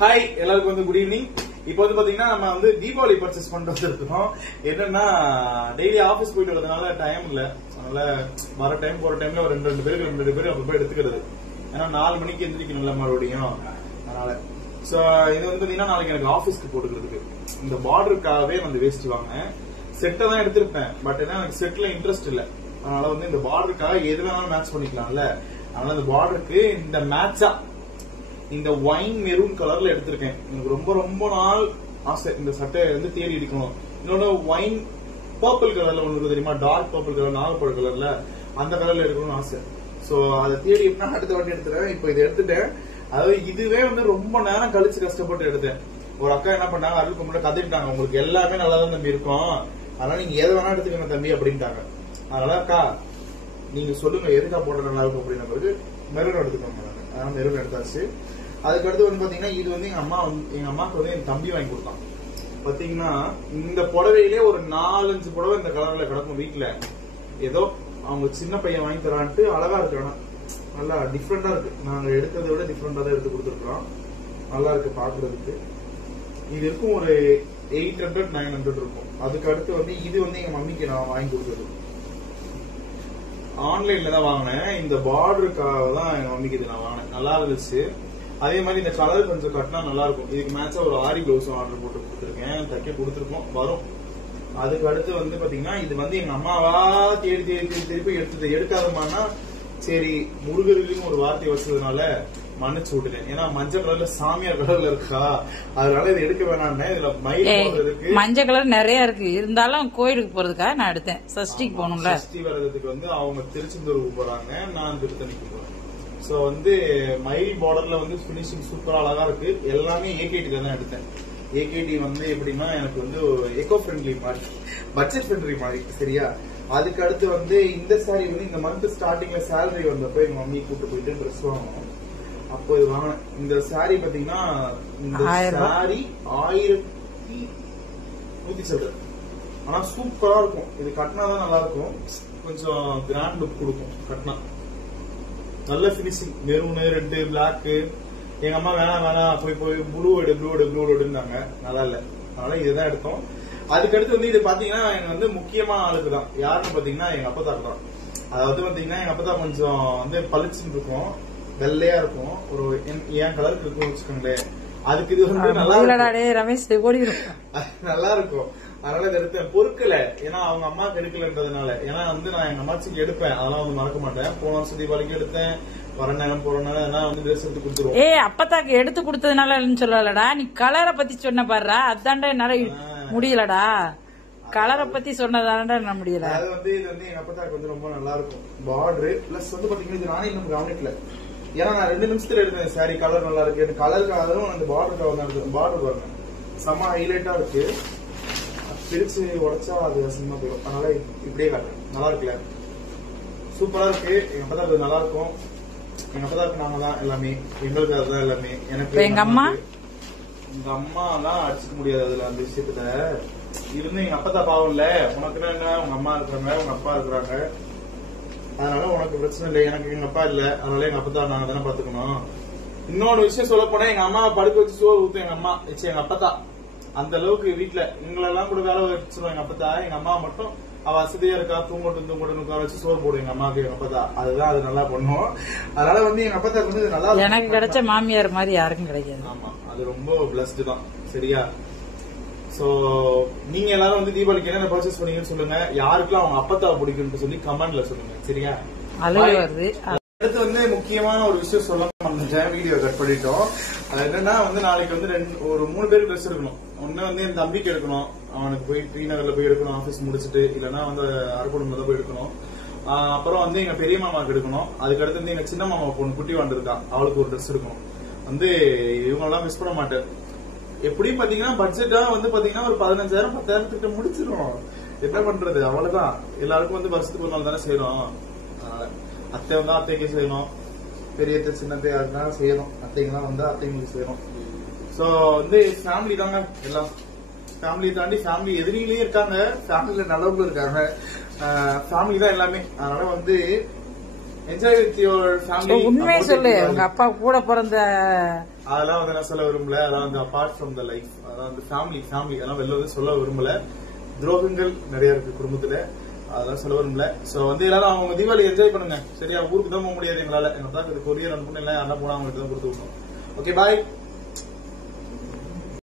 Hi எல்லாருக்கும் வந்து good evening. இப்போ வந்து பாத்தீங்கன்னா நம்ம வந்து தீபாவளி பர்ச்சேஸ் பண்ணிட்டு இருக்கோம். என்னன்னா டெய்லி ஆபீஸ் போயிட்டு வரதுனால டைம் இல்ல, அதனால வர டைம் போற டைம்ல ஒரு ரெண்டு பேருக்கு அப்ப போய் எடுத்துக்கிறது. ஏன்னா 4 மணிக்கு எந்திரிக்கணும்ல மறுபடியும், அதனால சோ இது வந்து பாத்தீங்கன்னா நாளைக்கு எனக்கு ஆபீஸ்க்கு போட்டுக்கிறதுக்கு இந்த பார்டருக்காகவே வந்து வேஸ்ட் வாங்கினேன். செட்டை தான் எடுத்திருப்பேன், பட் ஏன்னா எனக்கு செட்ல இன்ட்ரெஸ்ட் இல்ல, அதனால வந்து இந்த பார்டருக்காக எது வேணாலும் மேட்ச் பண்ணிக்கலாம்ல, அதனால இந்த பார்டருக்கு இந்த மேட்சா இந்த ஒயின் மெரூன் கலர்ல எடுத்திருக்கேன். எனக்கு ரொம்ப ரொம்ப நாள் ஆசை இந்த சட்டையை வந்து தேடி எடுக்கணும். இன்னொன்னு ஒயின் பர்பிள் கலர்ல ஒண்ணு தெரியுமா, டார்க் பர்பிள் கலர், நாகப்பழ கலர்ல அந்த கலர்ல எடுக்கணும்னு ஆசை. சோ அதை தேடி எப்படின்னா அடுத்த வாட்டி எடுத்துட்டேன். இப்போ இதை எடுத்துட்டேன். அதாவது இதுவே வந்து ரொம்ப நேரம் கழிச்சு கஷ்டப்பட்டு எடுத்தேன். ஒரு அக்கா என்ன பண்ணாங்க, அருள் கும்பிட்டு கத்துக்கிட்டாங்க, உங்களுக்கு எல்லாமே நல்லா தான் தம்பி இருக்கும், அதனால நீங்க எதை வேணா எடுத்துக்கணும் தம்பி அப்படின்ட்டாங்க. அதனால அக்கா நீங்க சொல்லுங்க எதுக்கா போட நல்லா இருக்கும் அப்படின்ன பிறகு மெரூன் எடுத்துக்கோங்க. அதனால மெரூன் எடுத்தாச்சு. அதுக்கடுத்து வந்து பாத்தீங்கன்னா இது வந்து எங்க அம்மாக்கு வந்து என் தம்பி வாங்கி கொடுத்தான். பாத்தீங்கன்னா இந்த புடவையிலே ஒரு 4-5 புடவை இந்த கலர்ல கிடக்கும் வீட்டுல. ஏதோ அவங்க சின்ன பையன் வாங்கி தரான்ட்டு அழகா இருக்கு, ஆனா நல்லா டிஃப்ரெண்டா இருக்கு. நாங்க எடுத்ததை விட டிஃப்ரெண்டா தான் எடுத்து கொடுத்துருக்கோம். நல்லா இருக்கு பாக்குறதுக்கு. இது இருக்கும் ஒரு 800-900 இருக்கும். அதுக்கு அடுத்து வந்து இது வந்து எங்க மம்மிக்கு நான் வாங்கி கொடுத்தது. ஆன்லைன்ல தான் வாங்கினேன். இந்த பார்டருக்காக தான் எங்க மம்மிக்கு இது நான் வாங்கினேன். நல்லா இருந்துச்சு. அதே மாதிரி இந்த கலர் கொஞ்சம் கட்டினா நல்லா இருக்கும். இதுக்கு மேட்சா ஒரு ஆரி பிளவுஸும் ஆர்டர் போட்டு கொடுத்துருக்கேன், தைக்க கொடுத்துருக்கோம், வரும். அதுக்கு அடுத்து வந்து பாத்தீங்கன்னா இது வந்து எங்க அம்மாவா தேடி திருப்பி எடுக்காதமானா சரி முருகரிலும் ஒரு வார்த்தை வச்சதுனால மன்னிச்சு விட்டுட்டேன். ஏன்னா மஞ்சள் கலர்ல சாமியார் கலர்ல இருக்கா, அதனால இது எடுக்க வேணாம். இதுல மயில் இருக்கு, மஞ்சள் கலர் நிறைய இருக்கு, இருந்தாலும் கோயிலுக்கு போறதுக்காக நான் எடுத்தேன். சஷ்டிக்கு போகணும்ல, சஷ்டி வர்றதுக்கு வந்து அவங்க திருச்செந்தூருக்கு போறாங்க, நான் திருத்தணிக்கு போறேன். சோ வந்து மயில் பார்டர்ல வந்து பினிஷிங் சூப்பரா அழகா இருக்கு. எல்லாமே ஏகேடில தான் எடுத்தேன். ஏகேடி வந்து எப்படின்னா எனக்கு வந்து எக்கோ ஃப்ரெண்ட்லி மாதிரி, பட்ஜெட் ஃப்ரெண்ட்லி மாதிரி, சரியா. அதுக்கு அடுத்து வந்து இந்த சாரி வந்து இந்த மந்த் ஸ்டார்டிங்ல சேலரி வந்தப்ப எங்க மம்மி கூட்டு போயிட்டு ட்ரெஸ் வாங்கணும். அப்போ இது வாங்கினேன். இந்த சாரி பாத்தீங்கன்னா இந்த சாரி 1100 சில்லறை. ஆனா சூப்பரா இருக்கும். இது கட்டினாதான் நல்லா இருக்கும், கொஞ்சம் கிராண்ட் லுக் கொடுக்கும் கட்டினா. நல்ல பினிஷிங், மெரூனு, ரெட்டு, பிளாக். எங்க அம்மா வேணாம் போய் ப்ளூ எடுன்னாங்க, நல்லா இல்ல, அதனால இதுதான் எடுத்தோம். அதுக்கடுத்து வந்து இது பாத்தீங்கன்னா எனக்கு வந்து முக்கியமான ஆளுக்கு தான். யாருன்னு பாத்தீங்கன்னா எங்க அப்பத்தாக்கு தான். அதாவது பாத்தீங்கன்னா எங்க அப்பத்தா கொஞ்சம் வந்து பளிச்சுன்னு இருக்கும், வெள்ளையா இருக்கும், ஒரு என் கலருக்கு இருக்கும் வச்சுக்கோங்களேன். அதுக்கு இது வந்து நல்லா இருக்கும், அதனால இதை எடுத்தேன். பொறுக்கல, ஏன்னா அவங்க அம்மாக்கு எடுக்கலன்றதுனால. ஏன்னா வந்து நான் எங்க அம்மாச்சிக்கு எடுப்பேன், அதெல்லாம் வந்து மறக்க மாட்டேன். போன வருஷம் தீபாவளிக்கு எடுத்தேன், வர நேரம் போற நேரம் வந்து ட்ரெஸ் எடுத்து கொடுத்துருவோம். அப்பத்தாக்கு எடுத்து கொடுத்ததுனால சொல்லலடா, நீ கலரை பத்தி சொன்ன பாருடா, அதான்டா என்னால முடியலடா. கலரை பத்தி சொன்னதானடா என்ன முடியல. அது வந்து இது வந்து எங்க அப்பத்தாக்கு வந்து ரொம்ப நல்லா இருக்கும் பார்டரு. பிளஸ் வந்து பாத்தீங்கன்னா இது நானே இன்னும் கவனிக்கல, ஏன்னா நான் 2 நிமிஷத்துல எடுத்தேன். சாரி கலர் நல்லா இருக்கு, கலருக்காகவும் அந்த பார்டருக்காக. பார்டர் பாருங்க செம்ம ஹைலைட்டா இருக்கு, பிரிச்சு உடைச்சா அது அசிங்கமா போயிடும், அதனால இப்படியே காட்டுறேன். நல்லா இருக்குல்ல, சூப்பரா இருக்கு. எங்க அப்பதாக்கு நல்லா இருக்கும். எங்க அப்பதாக்கு நாங்க தான் எல்லாமே, எங்களுக்கு அதுதான் எல்லாமே. எனக்கு எங்க அம்மா தான் அடிச்சுக்க முடியாது அதுல அந்த விஷயத்துல இருந்து. எங்க அப்பத்தா பாவம் இல்ல, உனக்கு என்ன உங்க அம்மா இருக்கிறாங்க, உங்க அப்பா இருக்கிறாங்க, அதனால உனக்கு பிரச்சனை இல்லை. எனக்கு எங்க அப்பா இல்ல, அதனால எங்க அப்பத்தா நாங்க தானே பாத்துக்கணும். இன்னொரு விஷயம் சொல்ல போனா எங்க அம்மாவை படுக்க வச்சு சோறு ஊத்தும் எங்க அம்மா, எங்க அப்பத்தா. அந்த அளவுக்கு வீட்டுல எங்களெல்லாம் கூட வேலை வச்சிருவோம் எங்க அப்பத்தா. எங்க அம்மா மட்டும் அவ வசதியா இருக்கா, தூங்கட்டும் உட்கார வச்சு சோறு போடும் எங்க அம்மாவுக்கு எங்க அப்பத்தா. அதுதான் அது நல்லா பண்ணும். அதனால வந்து எங்க அப்பத்தாக்கு வந்து நல்லா எனக்கு கிடைச்ச மாமியார் மாதிரி யாருக்கும் கிடைக்காது. ஆமா, அது ரொம்ப பிளஸ்ட் தான், சரியா. சோ நீங்க எல்லாரும் வந்து தீபாவளிக்கு என்னென்ன பர்ச்சேஸ் பண்ணீங்கன்னு சொல்லுங்க. யாருக்கெல்லாம் அவங்க அப்பத்தாவை பிடிக்கும்னு சொல்லி கமெண்ட்ல சொல்லுங்க, சரியா. அடுத்து வந்து முக்கியமான ஒரு விஷயம் சொல்ல மறந்துட்டேன், வீடியோ கட் பண்ணிட்டோம். அது என்னன்னா வந்து நாளைக்கு வந்து ஒரு 3 பேருக்கு ட்ரெஸ் எடுக்கணும். ஒண்ணு வந்து என் தம்பிக்கு எடுக்கணும், அவனுக்கு போய் ஸ்ரீநகர்ல போய் எடுக்கணும் ஆபீஸ் முடிச்சுட்டு, இல்லன்னா வந்து அரக்கோணம்ல தான் போய் எடுக்கணும். அப்புறம் வந்து எங்க பெரிய மாமாவுக்கு எடுக்கணும். அதுக்கடுத்து வந்து எங்க சின்ன மாமா பொண்ணு குட்டி வந்திருக்கா, அவளுக்கு ஒரு ட்ரெஸ் எடுக்கணும். வந்து இவங்க எல்லாம் மிஸ் பண்ண மாட்டேன். எப்படியும் பாத்தீங்கன்னா பட்ஜெட்டா வந்து பாத்தீங்கன்னா ஒரு 15,000-10,000 கிட்ட முடிச்சிடும். என்ன பண்றது, அவ்வளவுதான். எல்லாருக்கும் வந்து வருஷத்துக்கு ஒரு நாள் தானே செய்யறோம். அத்தை வந்தா அத்தைக்கு செய்யணும், பெரிய அத்தை சின்ன அத்தை யாருன்னா செய்யணும், அத்தைங்கெல்லாம் வந்தா அத்தைங்களுக்கு செய்யணும். சோ வந்து ஃபேமிலி தாங்க எல்லாம். ஃபேமிலி தாண்டி ஃபேமிலி எதிரிலேயே இருக்காங்க, ஃபேமிலியில நல்லவங்களும் இருக்காங்க, ஃபேமிலி தான் எல்லாமே. அதனால வந்து என்ஜாய் வித் யுவர் ஃபேமிலி. உண்மையை சொல்லு, உங்க அப்பா கூட பிறந்த அதெல்லாம் வந்து நான் சொல்ல விரும்பல. அதான் வந்து அபார்ட் ஃப்ரம் த லைஃப், அதான் வந்து ஃபேமிலி அதெல்லாம் வெளில வந்து சொல்ல விரும்பல. துரோகங்கள் நிறைய இருக்கு குடும்பத்துல, அதெல்லாம் சொல்ல விரும்பல. சோ வந்து எல்லாரும் அவங்க தீபாவளி என்ஜாய் பண்ணுங்க. சரியா? ஊருக்கு தான் போக முடியாது எங்களால. எங்க தான் கொரியர் அனுப்பணும், இல்லை யாரா போனா அவங்ககிட்ட தான் கொடுத்து விடணும். ஓகே, பாய்.